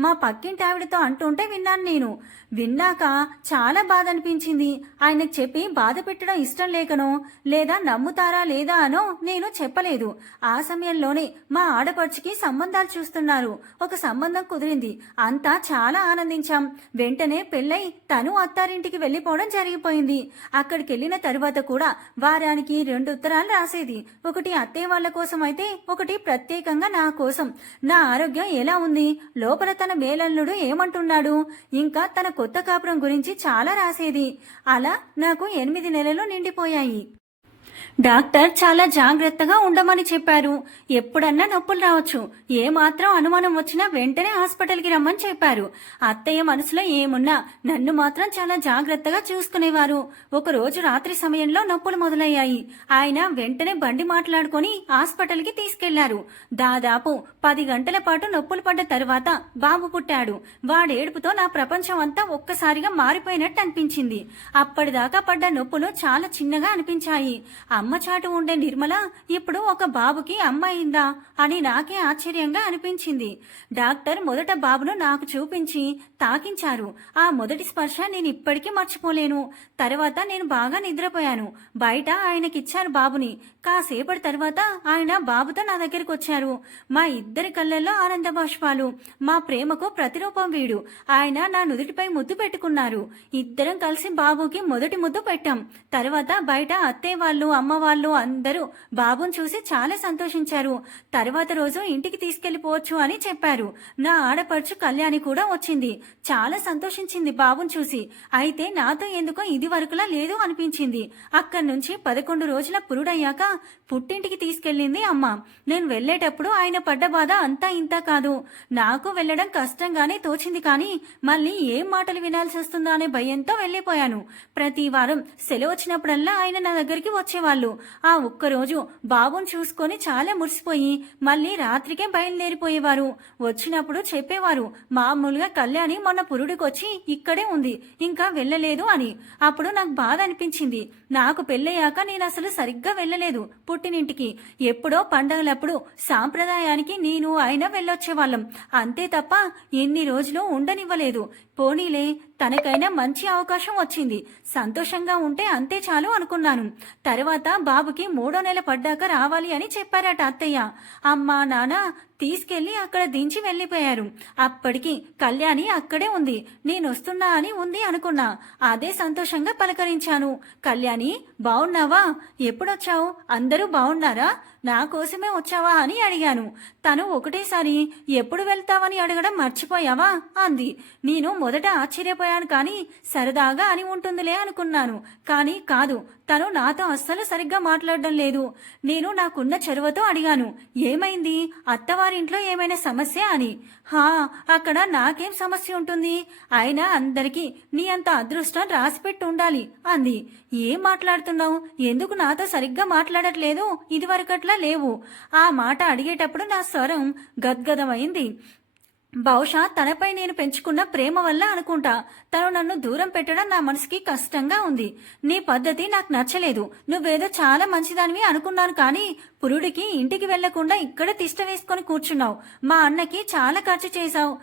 మా పక్కింటి ఆవిడతో అంటుంటే విన్నాను నేను. విన్నాక చాలా బాధ అనిపించింది. ఆయనకు చెప్పి బాధ పెట్టడం ఇష్టం లేకనో, లేదా నమ్ముతారా లేదా అనో నేను చెప్పలేదు. ఆ సమయంలోనే మా ఆడపడుచుకి సంబంధాలు చూస్తున్నారు. ఒక సంబంధం కుదిరింది. అంతా చాలా ఆనందించాం. వెంటనే పెళ్ళై తను అత్తారింటికి వెళ్ళిపోవడం జరిగిపోయింది. అక్కడికి వెళ్ళిన తరువాత కూడా వారానికి 2 ఉత్తరాలు రాసేది. ఒకటి అత్తయ్య వాళ్ళ కోసం అయితే, ఒకటి ప్రత్యేకంగా నా కోసం. నా ఆరోగ్యం ఎలా ఉంది, లోపల తన మేలల్లుడు ఏమంటున్నాడు, ఇంకా తన కొత్త కాపురం గురించి చాలా రాసేది. అలా నాకు 8 నెలలు నిండిపోయాయి. డాక్టర్ చాలా జాగ్రత్తగా ఉండమని చెప్పారు. ఎప్పుడన్నా నొప్పులు రావచ్చు, ఏమాత్రం అనుమానం వచ్చినా వెంటనే హాస్పిటల్కి రమ్మని చెప్పారు. అత్తయ్య మనసులో ఏమున్నా నన్ను మాత్రం చాలా జాగ్రత్తగా చూసుకునేవారు. ఒకరోజు రాత్రి సమయంలో నొప్పులు మొదలయ్యాయి. ఆయన వెంటనే బండి మాట్లాడుకొని హాస్పిటల్కి తీసుకెళ్లారు. దాదాపు 10 గంటల పాటు నొప్పులు పడ్డ తరువాత బాబు పుట్టాడు. వాడేడుపుతో నా ప్రపంచం అంతా ఒక్కసారిగా మారిపోయినట్టు అనిపించింది. అప్పటిదాకా పడ్డ నొప్పులు చాలా చిన్నగా అనిపించాయి. అమ్మ చాటు ఉండే నిర్మల ఇప్పుడు ఒక బాబుకి అమ్మ అయిందా అని నాకే ఆశ్చర్యంగా అనిపించింది. డాక్టర్ మొదట బాబును నాకు చూపించి తాకించారు. ఆ మొదటి స్పర్శ నేను ఇప్పటికీ మర్చిపోలేను. తర్వాత నేను బాగా నిద్రపోయాను. బయట ఆయనకిచ్చారు బాబుని. కాసేపటి తర్వాత ఆయన బాబుతో నా దగ్గరికి వచ్చారు. మా ఇద్దరి కళ్ళల్లో ఆనంద బాష్పాలు. మా ప్రేమకు ప్రతిరూపం వీడు. ఆయన నా నుదుటిపై ముద్దు పెట్టుకున్నారు. ఇద్దరం కలిసి బాబుకి మొదటి ముద్దు పెట్టాం. తర్వాత బయట అత్తయ్య వాళ్ళు, అమ్మ వాళ్ళు అందరూ బాబుని చూసి చాలా సంతోషించారు. తర్వాత రోజు ఇంటికి తీసుకెళ్లిపోవచ్చు అని చెప్పారు. నా ఆడపడుచు కళ్యాణి కూడా వచ్చింది. చాలా సంతోషించింది బాబుని చూసి. అయితే నాతో ఎందుకో ఇది వరకులా లేదు అనిపించింది. అక్కడి నుంచి 11 రోజుల పురుడయ్యాక పుట్టింటికి తీసుకెళ్లింది అమ్మ. నేను వెళ్లేటప్పుడు ఆయన పడ్డ బాధ అంతా ఇంత కాదు. నాకు వెళ్లడం కష్టంగానే తోచింది, కానీ మళ్ళీ ఏం మాటలు వినాల్సి వస్తుందా అనే భయంతో వెళ్లిపోయాను. ప్రతి వారం సెలవు వచ్చినప్పుడల్లా ఆయన నా దగ్గరికి వచ్చేవాళ్ళు. ఆ ఒక్కరోజు బాబుని చూసుకొని చాలా మురిసిపోయి మళ్ళీ రాత్రికే బయలుదేరిపోయేవారు. వచ్చినప్పుడు చెప్పేవారు, మామూలుగా కళ్యాణి మొన్న పురుడికొచ్చి ఇక్కడే ఉంది, ఇంకా వెళ్ళలేదు అని. అప్పుడు నాకు బాధ అనిపించింది. నాకు పెళ్ళయ్యాక నేను అసలు సరిగ్గా వెళ్ళలేదు పుట్టినింటికి. ఎప్పుడో పండగలప్పుడు సాంప్రదాయానికి నేను ఆయన వెళ్ళొచ్చేవాళ్ళం, అంతే తప్ప ఎన్ని రోజులు ఉండనివ్వలేదు. పోనీలే, తనకైనా మంచి అవకాశం వచ్చింది. సంతోషంగా ఉంటే అంతే చాలు అనుకున్నాను. తర్వాత బాబుకి 3వ నెల పడ్డాక రావాలి అని చెప్పారట అత్తయ్య. అమ్మా నాన్న తీసుకెళ్లి అక్కడ దించి వెళ్ళిపోయారు. అప్పటికి కళ్యాణి అక్కడే ఉంది. నేనొస్తున్నా అని ఉంది అనుకున్నా. అదే సంతోషంగా పలకరించాను. కళ్యాణి, బావున్నావా? ఎప్పుడొచ్చావు? అందరూ బావున్నారా? నా కోసమే వచ్చావా అని అడిగాను. తను ఒకటేసారి ఎప్పుడు వెళ్తావని అడగడం మర్చిపోయావా అంది. నేను మొదట ఆశ్చర్యపోయాను, కానీ సరదాగా అని ఉంటుందిలే అనుకున్నాను. కానీ కాదు, తను నాతో అస్సలు సరిగ్గా మాట్లాడడం లేదు. నేను నాకున్న చొరవతో అడిగాను, ఏమైంది? అత్తవారింట్లో ఏమైనా సమస్య అని. హా, అక్కడ నాకేం సమస్య ఉంటుంది? అయినా అందరికీ నీ అంత అదృష్టం రాసిపెట్టి ఉండాలి అంది. ఏం మాట్లాడుతున్నావు? ఎందుకు నాతో సరిగ్గా మాట్లాడట్లేదు? ఇదివరకట్లా లేవు. ఆ మాట అడిగేటప్పుడు నా స్వరం గద్గదమైంది. బహుశా తనపై నేను పెంచుకున్న ప్రేమ వల్ల అనుకుంటా. తను నన్ను దూరం పెట్టడం నా మనసుకి కష్టంగా ఉంది. నీ పద్ధతి నాకు నచ్చలేదు. నువ్వేదో చాలా మంచిదానివి అనుకున్నాను, కానీ పురుడికి ఇంటికి వెళ్లకుండా ఇక్కడే తిష్ట వేసుకొని కూర్చున్నావు. మా అన్నకి చాలా ఖర్చు చేశావు.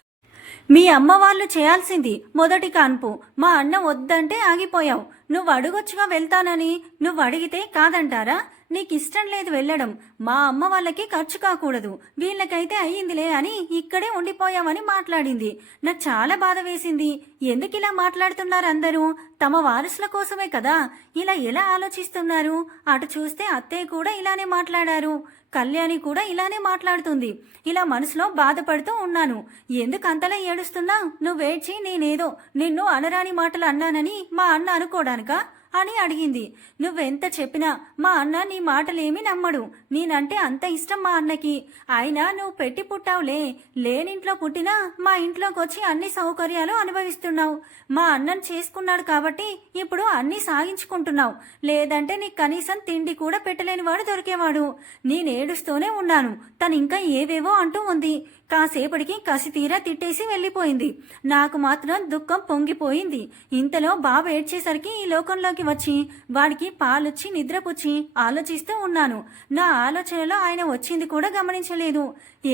మీ అమ్మ వాళ్ళు చేయాల్సింది మొదటి కాన్పు. మా అన్న వద్దంటే ఆగిపోయావు. నువ్వు అడుగొచ్చుగా వెళ్తానని. నువ్వు అడిగితే కాదంటారా? నీకిష్టం లేదు వెళ్ళడం. మా అమ్మ వాళ్ళకి ఖర్చు కాకూడదు, వీళ్ళకైతే అయ్యిందిలే అని ఇక్కడే ఉండిపోయామని మాట్లాడింది. నాకు చాలా బాధ వేసింది. ఎందుకు ఇలా మాట్లాడుతున్నారు అందరూ? తమ వారసుల కోసమే కదా. ఇలా ఎలా ఆలోచిస్తున్నారు? అటు చూస్తే అత్తయ్య కూడా ఇలానే మాట్లాడారు. కళ్యాణి కూడా ఇలానే మాట్లాడుతుంది. ఇలా మనసులో బాధపడుతూ ఉన్నాను. ఎందుకు అంతలా ఏడుస్తున్నా? నువ్వేడ్చి నేనేదో నిన్ను అనరాని మాటలు అన్నానని మా అన్న అనుకోడానికా అని అడిగింది. నువ్వెంత చెప్పినా మా అన్న నీ మాటలేమీ నమ్మడు. నేనంటే అంత ఇష్టం మా అన్నకి. అయినా నువ్వు పెట్టి పుట్టావులే. లేనింట్లో పుట్టినా మా ఇంట్లోకి వచ్చి అన్ని సౌకర్యాలు అనుభవిస్తున్నావు. మా అన్నను చేసుకున్నాడు కాబట్టి ఇప్పుడు అన్నీ సాగించుకుంటున్నావు. లేదంటే నీకు కనీసం తిండి కూడా పెట్టలేని వాడు దొరికేవాడు. నేనేడుస్తూనే ఉన్నాను. తను ఇంకా ఏవేవో అంటూ ఉంది. కాసేపటికి కసి తీరా తిట్టేసి వెళ్ళిపోయింది. నాకు మాత్రం దుఃఖం పొంగిపోయింది. ఇంతలో బాబు ఏడ్చేసరికి ఈ లోకంలోకి వచ్చి వాడికి పాలొచ్చి నిద్రపుచ్చి ఆలోచిస్తూ ఉన్నాను. నా ఆలోచనలో ఆయన వచ్చింది కూడా గమనించలేదు.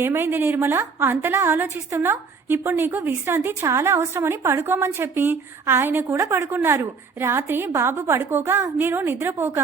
ఏమైంది నిర్మల, అంతలా ఆలోచిస్తున్నావు? ఇప్పుడు నీకు విశ్రాంతి చాలా అవసరమని పడుకోమని చెప్పి ఆయన కూడా పడుకున్నారు. రాత్రి బాబు పడుకోక నేను నిద్రపోక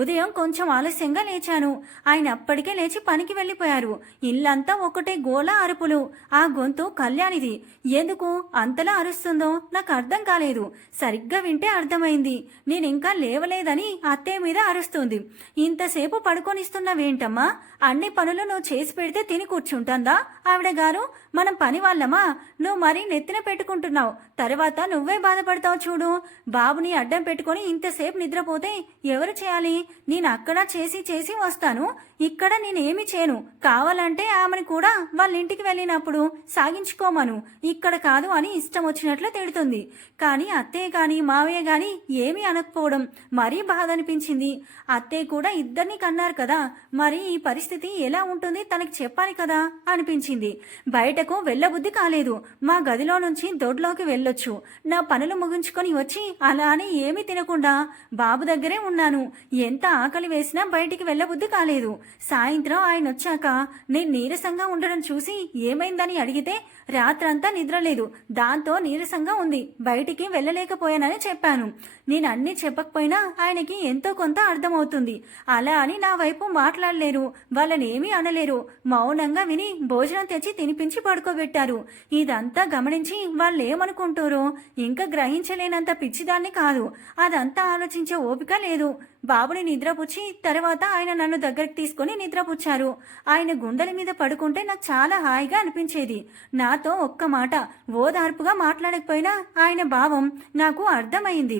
ఉదయం కొంచెం ఆలస్యంగా లేచాను. ఆయన అప్పటికే లేచి పనికి వెళ్ళిపోయారు. ఇల్లంతా ఒకటే గోల అరుపులు. ఆ గొంతు కళ్యాణిది. ఎందుకు అంతలా అరుస్తుందో నాకు అర్థం కాలేదు. సరిగ్గా వింటే అర్థమైంది. నేనింకా లేవలేదని అత్తయ్య మీద అరుస్తుంది. ఇంతసేపు పడుకొనిస్తున్నావేంటమ్మా? అన్ని పనులు నువ్వు చేసి పెడితే తిని కూర్చుంటుందా ఆవిడ గారు? మనం పని వాళ్ళమా? నువ్వు మరీ నెత్తిన పెట్టుకుంటున్నావు. తర్వాత నువ్వే బాధపడతావు చూడు. బాబుని అడ్డం పెట్టుకుని ఇంతసేపు నిద్రపోతే ఎవరు చేయాలి? నేను అక్కడ చేసి చేసి వస్తాను. ఇక్కడ నేనేమి చేయను. కావాలంటే ఆమెను కూడా వాళ్ళ ఇంటికి వెళ్ళినప్పుడు సాగించుకోమను. ఇక్కడ కాదు అని ఇష్టం వచ్చినట్లు తిడుతుంది. కానీ అత్తయ్య కానీ మావయ్య కానీ ఏమీ అనకపోవడం మరీ బాధ అనిపించింది. అత్తయ్య కూడా ఇద్దరిని కన్నారు కదా, మరి ఈ పరిస్థితి ఎలా ఉంటుంది తనకి చెప్పాలి కదా అనిపించింది. బయటకు వెళ్ళబుద్ధి కాలేదు. మా గదిలో నుంచి దొడ్లోకి వెళ్ళొచ్చు. నా పనులు ముగించుకొని వచ్చి అలా అని ఏమీ తినకుండా బాబు దగ్గరే ఉన్నాను. ఎంత ఆకలి వేసినా బయటికి వెళ్ళబుద్ధి కాలేదు. సాయంత్రం ఆయన వచ్చాక నేను నీరసంగా ఉండడం చూసి ఏమైందని అడిగితే రాత్రంతా నిద్రలేదు, దాంతో నీరసంగా ఉంది, బయటికి వెళ్ళలేకపోయానని చెప్పాను. నేను అన్నీ చెప్పకపోయినా ఆయనకి ఎంతో కొంత అర్థమవుతుంది. అలా అని నా వైపు మాట్లాడలేరు, వాళ్ళని ఏమీ అనలేరు. మౌనంగా విని భోజనం తెచ్చి తినిపించి పడుకోబెట్టారు. ఇదంతా గమనించి వాళ్ళు ఏమనుకుంటారో ఇంకా గ్రహించలేనంత పిచ్చిదాన్ని కాదు. అదంతా ఆలోచించే ఓపిక లేదు. బాబుని నిద్రపుచ్చి తర్వాత ఆయన నన్ను దగ్గరికి తీసుకుని నిద్రపుచ్చారు. ఆయన గుండెల మీద పడుకుంటే నాకు చాలా హాయిగా అనిపించేది. నాతో ఒక్క మాట ఓదార్పుగా మాట్లాడకపోయినా ఆయన భావం నాకు అర్థమైంది.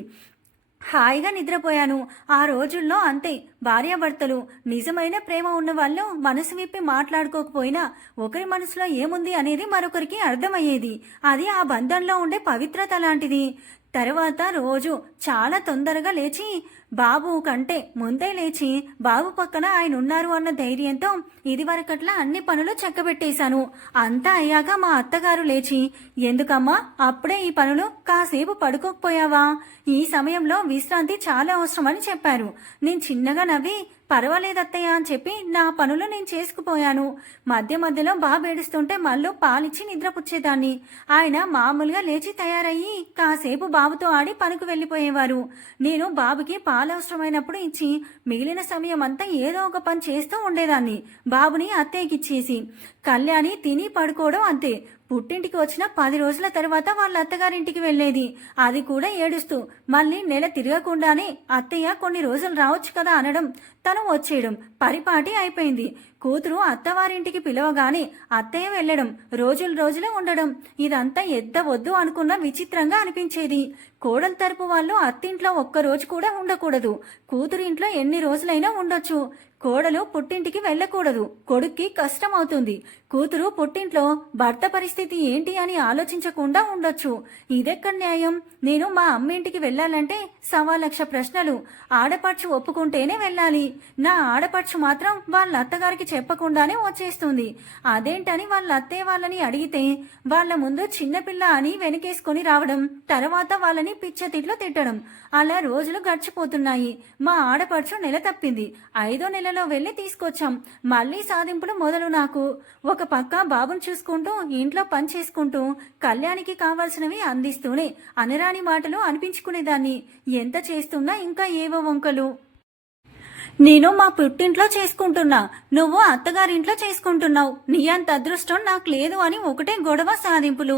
హాయిగా నిద్రపోయాను. ఆ రోజుల్లో అంతే. భార్యాభర్తలు నిజమైన ప్రేమ ఉన్న వాళ్ళు మనసు విప్పి మాట్లాడుకోకపోయినా ఒకరి మనసులో ఏముంది అనేది మరొకరికి అర్థమయ్యేది. అది ఆ బంధంలో ఉండే పవిత్రత లాంటిది. తర్వాత రోజు చాలా తొందరగా లేచి బాబు కంటే ముందే లేచి బాబు పక్కన ఆయన ఉన్నారు అన్న ధైర్యంతో ఇదివరకట్లా అన్ని పనులు చక్కబెట్టేశాను. అంతా అయ్యాక మా అత్తగారు లేచి, ఎందుకమ్మా అప్పుడే ఈ పనులు? కాసేపు పడుకోకపోయావా? ఈ సమయంలో విశ్రాంతి చాలా అవసరమని చెప్పారు. నేను చిన్నగా నవ్వి, పర్వాలేదత్తయ్య అని చెప్పి నా పనులు నేను చేసుకుపోయాను. మధ్య మధ్యలో బాబు ఏడుస్తుంటే మళ్ళీ పాలిచ్చి నిద్రపుచ్చేదాన్ని. ఆయన మామూలుగా లేచి తయారయ్యి కాసేపు బాబుతో ఆడి పనికి వెళ్ళిపోయేవారు. నేను బాబుకి పాలు అవసరమైనప్పుడు ఇచ్చి మిగిలిన సమయం అంతా ఏదో ఒక పని చేస్తూ ఉండేదాన్ని, బాబుని అత్తయ్యకిచ్చేసి. కళ్యాణి తిని పడుకోవడం అంతే. పుట్టింటికి వచ్చిన 10 రోజుల తర్వాత వాళ్ళ అత్తగారింటికి వెళ్ళేది, అది కూడా ఏడుస్తూ. మళ్ళీ నెల తిరగకుండానే అత్తయ్య కొన్ని రోజులు రావచ్చు కదా అనడం, తను వచ్చేయడం పరిపాటి అయిపోయింది. కూతురు అత్తవారింటికి పిలవగానే అత్తయ్య వెళ్ళడం, రోజులు ఉండడం, ఇదంతా వద్దు అనుకున్న విచిత్రంగా అనిపించేది. కోడలు తరపు వాళ్ళు అత్తింట్లో ఒక్కరోజు కూడా ఉండకూడదు, కూతురింట్లో ఎన్ని రోజులైనా ఉండొచ్చు. కోడలు పుట్టింటికి వెళ్ళకూడదు, కొడుక్కి కష్టం అవుతుంది. కూతురు పుట్టింట్లో భర్త పరిస్థితి ఏంటి అని ఆలోచించకుండా ఉండొచ్చు. ఇదెక్కడ న్యాయం? నేను మా అమ్మింటికి వెళ్ళాలంటే 1,00,000 ప్రశ్నలు. ఆడపడుచు ఒప్పుకుంటేనే వెళ్ళాలి. నా ఆడపడుచు మాత్రం వాళ్ళ అత్తగారికి చెప్పకుండానే వచ్చేస్తుంది. అదేంటని వాళ్ళ అత్తయ్య వాళ్ళని అడిగితే వాళ్ళ ముందు చిన్నపిల్ల అని వెనకేసుకొని రావడం, తర్వాత వాళ్ళని పిచ్చతిట్లు తిట్టడం. అలా రోజులు గడిచిపోతున్నాయి. మా ఆడపడుచు నెల తప్పింది. 5వ నెలలో వెళ్ళి తీసుకొచ్చాం. మళ్ళీ సాధింపులు మొదలు నాకు. ఒక పక్క బాబును చూసుకుంటూ ఇంట్లో పని చేసుకుంటూ కళ్యాణికి కావాల్సినవి అందిస్తూనే అనరాని మాటలు అనిపించుకునేదాన్ని. ఎంత చేస్తున్నా ఇంకా ఏవో వంకలు. నేను మా పుట్టింట్లో చేసుకుంటున్నా, నువ్వు అత్తగారింట్లో చేసుకుంటున్నావు. నీ అంత అదృష్టం నాకు లేదు అని ఒకటే గొడవ, సాధింపులు.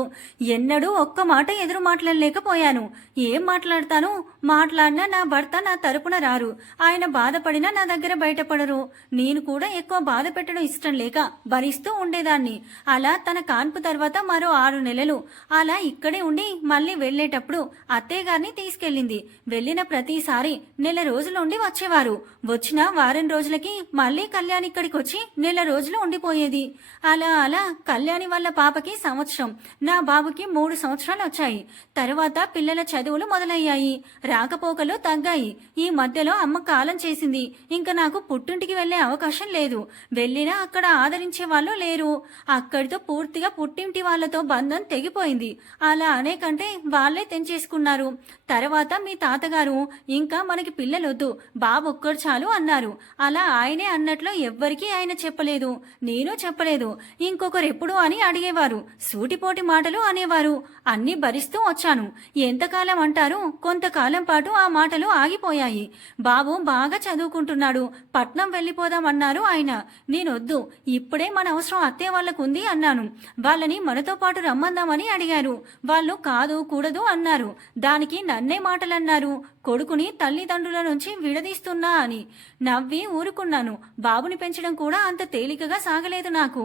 ఎన్నడూ ఒక్క మాట ఎదురు మాట్లాడలేకపోయాను. ఏం మాట్లాడతాను? మాట్లాడినా నా భర్త నా తరపున రారు. ఆయన బాధపడినా నా దగ్గర బయటపడరు. నేను కూడా ఎక్కువ బాధ పెట్టడం ఇష్టం లేక భరిస్తూ ఉండేదాన్ని. అలా తన కాన్పు తర్వాత మరో 6 నెలలు అలా ఇక్కడే ఉండి మళ్ళీ వెళ్లేటప్పుడు అత్తయ్య గారిని తీసుకెళ్ళింది. వెళ్లిన ప్రతిసారి నెల రోజులుండి వచ్చేవారు. వచ్చిన వారం రోజులకి మళ్ళీ కళ్యాణి ఇక్కడికి వచ్చి నెల రోజులు ఉండిపోయేది. అలా కళ్యాణి వాళ్ళ పాపకి 1 సంవత్సరం, నా బాబుకి 3 సంవత్సరాలు వచ్చాయి. తర్వాత పిల్లల చదువులు మొదలయ్యాయి, రాకపోకలు తగ్గాయి. ఈ మధ్యలో అమ్మ కాలం చేసింది. ఇంకా నాకు పుట్టింటికి వెళ్లే అవకాశం లేదు. వెళ్ళినా అక్కడ ఆదరించే వాళ్ళు లేరు. అక్కడితో పూర్తిగా పుట్టింటి వాళ్లతో బంధం తెగిపోయింది. అలా అనేకంటే వాళ్లే తెంచేసుకున్నారు. తర్వాత మీ తాతగారు ఇంకా మనకి పిల్లలొద్దు, బాబు ఒక్కడు చాలు అన్నారు. అలా ఆయనే అన్నట్లు ఎవ్వరికీ ఆయన చెప్పలేదు, నేను చెప్పలేదు. ఇంకొకరెప్పుడు అని అడిగేవారు, సూటిపోటి మాటలు అనేవారు. అన్నీ భరిస్తూ వచ్చాను. ఎంతకాలం అంటారు? కొంతకాలం పాటు ఆ మాటలు ఆగిపోయాయి. బాబు బాగా చదువుకుంటున్నాడు, పట్నం వెళ్ళిపోదామన్నారు ఆయన. నేనొద్దు, ఇప్పుడే మన అవసరం అత్తయ్య వాళ్ళకుంది అన్నాను. వాళ్ళని మనతో పాటు రమ్మందామని అడిగారు. వాళ్ళు కాదు కూడదు అన్నారు. దానికి నన్నే మాటలన్నారు, కొడుకుని తల్లిదండ్రుల నుంచి విడదీస్తున్నా అని. నవ్వి ఊరుకున్నాను. బాబుని పెంచడం కూడా అంత తేలికగా సాగలేదు నాకు.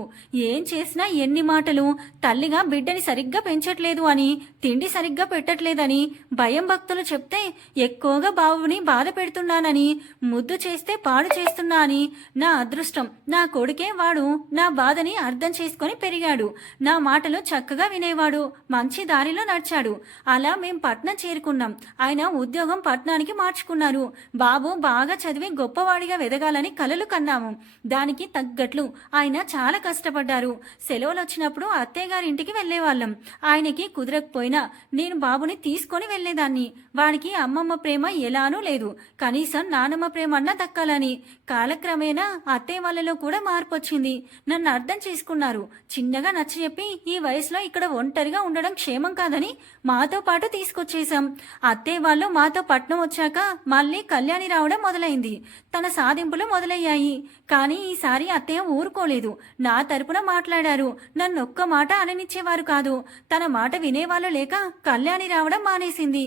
ఏం చేసినా ఎన్ని మాటలు. తల్లిగా బిడ్డని సరిగ్గా పెంచట్లేదు అని, తిండి సరిగ్గా పెట్టట్లేదని భయం భక్తులు చెప్తే ఎక్కువగా బాబుని బాధ పెడుతున్నానని, ముద్దు చేస్తే పాడు చేస్తున్నా అని. నా అదృష్టం, నా కొడుకే వాడు నా బాధని అర్థం చేసుకొని పెరిగాడు. నా మాటలు చక్కగా వినేవాడు, మంచి దారిలో నడిచాడు. అలా మేం పట్నం చేరుకున్నాం. ఆయన ఉద్యోగం పట్నానికి మార్చుకున్నారు. బాబు బాగా చదివి గొప్పవాడిగా వెదగాలని కలలు కన్నాము. దానికి తగ్గట్లు ఆయన చాలా కష్టపడ్డారు. సెలవులు వచ్చినప్పుడు అత్తయ్య గారింటికి వెళ్లేవాళ్ళం. ఆయనకి కుదరకపోయినా నేను బాబుని తీసుకొని వెళ్లేదాన్ని. వాడికి అమ్మమ్మ ప్రేమ ఎలానూ లేదు, కనీసం నానమ్మ ప్రేమ అన్నా దక్కాలని. కాలక్రమేణా అత్తయ్య వాళ్ళలో కూడా మార్పు వచ్చింది. నన్ను అర్థం చేసుకున్నారు. చిన్నగా నచ్చజెప్పి ఈ వయసులో ఇక్కడ ఒంటరిగా ఉండడం క్షేమం కాదని మాతో పాటు తీసుకొచ్చేశాం. అత్తయ్య వాళ్ళు మాతో పట్నం వచ్చాక మళ్ళీ కళ్యాణి రావడం మొదలైంది. తన సాధింపులు మొదలయ్యాయి. కానీ ఈసారి అత్తయ్య ఊరుకోలేదు. నా తరపున మాట్లాడారు. నన్నొక్క మాట అననిచ్చేవారు కాదు. తన మాట వినేవాళ్ళు లేక కళ్యాణి రావడం మానేసింది.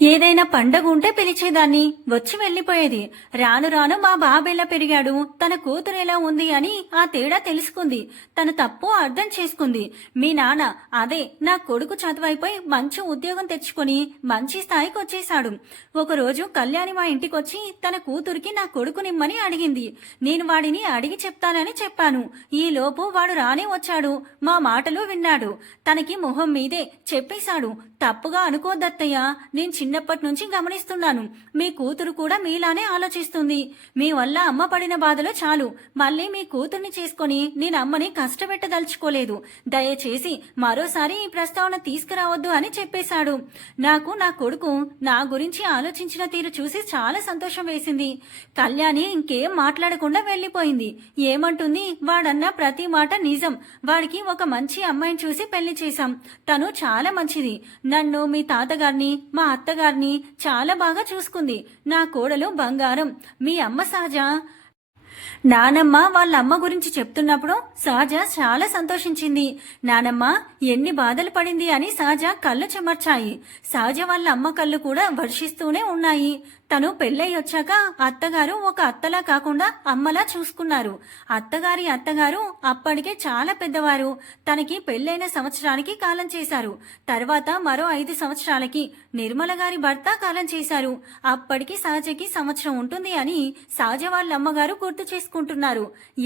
ఏదైనా పండగ ఉంటే పిలిచేదాన్ని, వచ్చి వెళ్లిపోయేది. రాను రాను మా బాబెలా పెరిగాడు, తన కూతురు ఎలా ఉంది అని ఆ తేడా తెలుసుకుంది. తన తప్పు అర్థం చేసుకుంది. మీ నాన్న అదే నా కొడుకు చదువైపోయి మంచి ఉద్యోగం తెచ్చుకొని మంచి స్థాయికి వచ్చేశాడు. ఒకరోజు కళ్యాణి మా ఇంటికొచ్చి తన కూతురికి నా కొడుకునిమ్మని అడిగింది. నేను వాడిని అడిగి చెప్తానని చెప్పాను. ఈ లోపు వాడు రానే వచ్చాడు. మా మాటలు విన్నాడు. తనకి మొహం మీదే చెప్పేశాడు, తప్పుగా అనుకోద్దత్తయ్య, నేను చిన్నప్పటి నుంచి గమనిస్తున్నాను. మీ కూతురు కూడా మీలానే ఆలోచిస్తుంది. మీ వల్ల అమ్మ పడిన బాధలు చాలు. మళ్ళీ మీ కూతుర్ని చేసుకొని నేను అమ్మని కష్టపెట్టదలుచుకోలేదు. దయచేసి మరోసారి ఈ ప్రస్తావన తీసుకురావద్దు అని చెప్పేశాడు. నాకు నా కొడుకు నా గురించి ఆలోచించిన తీరు చూసి చాలా సంతోషం వేసింది. కళ్యాణి ఇంకేం మాట్లాడకుండా వెళ్లిపోయింది. ఏమంటుంది? వాడన్న ప్రతి మాట నిజం. వాడికి ఒక మంచి అమ్మాయిని చూసి పెళ్లి చేశాం. తను చాలా మంచిది. నన్ను, మీ తాతగారిని, మా అత్తగారిని చాలా బాగా చూసుకుంది. నా కోడలు బంగారం. మీ అమ్మ సహజ నానమ్మ వాళ్ళ అమ్మ గురించి చెప్తున్నప్పుడు సహజ చాలా సంతోషించింది. నానమ్మ ఎన్ని బాధలు పడింది అని సహజ కళ్ళు చెమర్చాయి. సహజ వాళ్ళ అమ్మ కళ్ళు కూడా వర్షిస్తూనే ఉన్నాయి. తను పెళ్ళై వచ్చాక అత్తగారు ఒక అత్తలా కాకుండా అమ్మలా చూసుకున్నారు. అత్తగారు అప్పటికే చాలా పెద్దవారు. తనకి పెళ్ళైన సంవత్సరానికి కాలం చేశారు. తర్వాత మరో 5 సంవత్సరాలకి నిర్మల గారి భర్త కాలం చేశారు. అప్పటికి సహజకి సంవత్సరం ఉంటుంది అని సహజ వాళ్ళ అమ్మగారు గుర్తు చేసుకుంటున్నారు.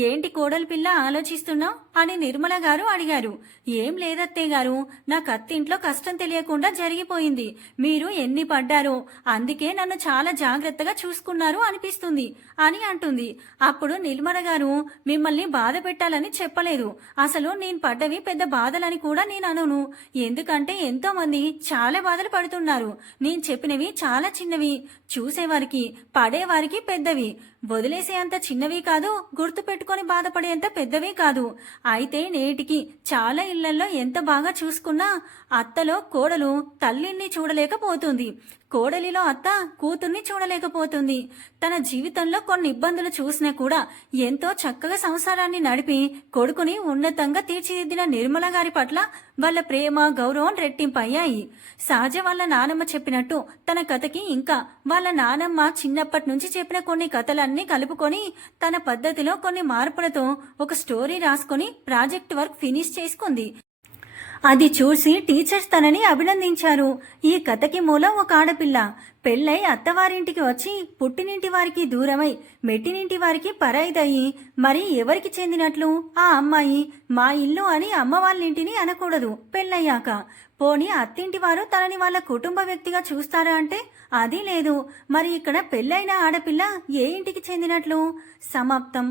ఏంటి కోడలి పిల్ల ఆలోచిస్తున్నావు అని నిర్మల గారు అడిగారు. ఏం లేదత్తే గారు, నా కత్తింట్లో కష్టం తెలియకుండా జరిగిపోయింది. మీరు ఎన్ని పడ్డారో, అందుకే నన్ను చాలా జాగ్రత్తగా చూసుకున్నారు అనిపిస్తుంది అని అంటుంది. అప్పుడు నిర్మల గారు, మిమ్మల్ని బాధ పెట్టాలని చెప్పలేదు. అసలు నేను పడ్డవి పెద్ద బాధలని కూడా నేను అనను. ఎందుకంటే ఎంతో మంది చాలా బాధలు పడుతున్నారు. నేను చెప్పినవి చాలా చిన్నవి, చూసేవారికి పడేవారికి పెద్దవి. వదిలేసే అంత చిన్నవి కాదు, గుర్తు పెట్టుకొని బాధపడేంత పెద్దవి కాదు. అయితే నేటికి చాలా ఇళ్లలో ఎంత బాగా చూసుకున్నా అత్తలో కోడలు తల్లిని చూడలేకపోతుంది. కోడలిలో అత్త కూతుర్ని చూడలేకపోతుంది. తన జీవితంలో కొన్ని ఇబ్బందులు చూసినా కూడా ఎంతో చక్కగా సంసారాన్ని నడిపి కొడుకుని ఉన్నతంగా తీర్చిదిద్దిన నిర్మల గారి పట్ల వాళ్ళ ప్రేమ, గౌరవం రెట్టింపయ్యాయి. సహజ వాళ్ళ నానమ్మ చెప్పినట్టు తన కథకి ఇంకా వాళ్ళ నానమ్మ చిన్నప్పటి నుంచి చెప్పిన కొన్ని కథలన్నీ కలుపుకొని తన పద్ధతిలో కొన్ని మార్పులతో ఒక స్టోరీ రాసుకొని ప్రాజెక్ట్ వర్క్ ఫినిష్ చేసుకుంది. అది చూసి టీచర్స్ తనని అభినందించారు. ఈ కథకి మూలం ఒక ఆడపిల్ల పెళ్ళై అత్తవారింటికి వచ్చి పుట్టినింటి వారికి దూరమై మెట్టినింటి వారికి పరాయిదయ్యి మరి ఎవరికి చెందినట్లు ఆ అమ్మాయి మా ఇల్లు అని అమ్మ వాళ్ళ ఇంటిని అనకూడదు పెళ్ళయ్యాక. పోనీ అత్తింటి వారు తనని వాళ్ళ కుటుంబ వ్యక్తిగా చూస్తారా అంటే అది లేదు. మరి ఇక్కడ పెళ్ళైన ఆడపిల్ల ఏ ఇంటికి చెందినట్లు? సమాప్తం.